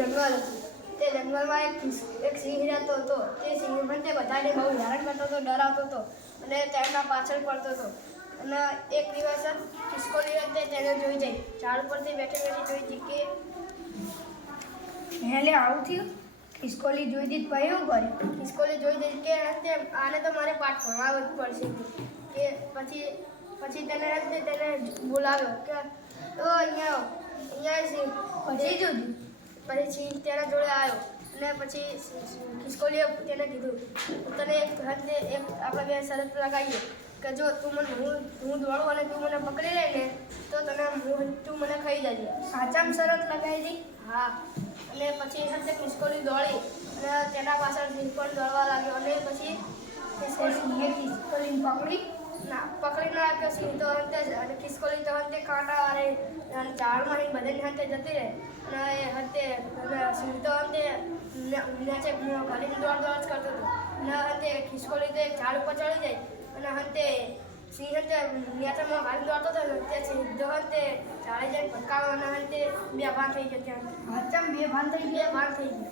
જંગલ હતું. તે જંગલમાં એક સિંહ રહેતો હતો. તે સિંહ પણ તે બધાને બહુ હેરાન કરતો હતો, ડરાવતો હતો અને તેમના પાછળ પડતો હતો. અને એક દિવસ ખિસકોલી હતી તેને જોઈ જઈ ઝાડ પરથી બેઠી જોઈ હતી કે હેલે આવું થયું. ખિસકોલી જોઈ દીધ ભાઈ એવું કર્યું. ખિસકોલી જોઈ જઈ કે આને તો મારે પાઠ ભણાવવું જ પડશે કે પછી તેને બોલાવ્યો કે અહીંયા સિંહ. પછી જોયું. પછી સિંહ તેના જોડે આવ્યો અને પછી ખિસકોલીએ તેને કીધું તને એક આપણે બે શરત લગાવીએ કે જો હું દોડું અને તું મને પકડી લે ને તો તું મને ખાઈ જજે. સાચામાં શરત લગાવી દી. હા. અને પછી ખિસકોલી દોડી અને તેના પાછળ સિંહ પણ દોડવા લાગ્યો અને પછી સિંહે ખિસકોલીને પકડી. પકડી ના કે સિંહ તો અંતે અને ખિસકોલી તો અંતે કાંટાવાળી ઝાડમાં બધાની હાથે જતી રહે અને સિંહ તો અંતે નીચે ઘડીને દોડ જ કરતો હતો અને અંતે ખિસકોલી તો એક ઝાડ ઉપર ચડી જાય અને અંતે સિંહ નીચેમાં હાલ દોડતો હતો ને તે સિંહ તો અંતે ઝાડે જઈને ભટકાવવાના અંતે બે ભાન થઈ ગયા. સાચામાં બે ભાન થઈ ગયા.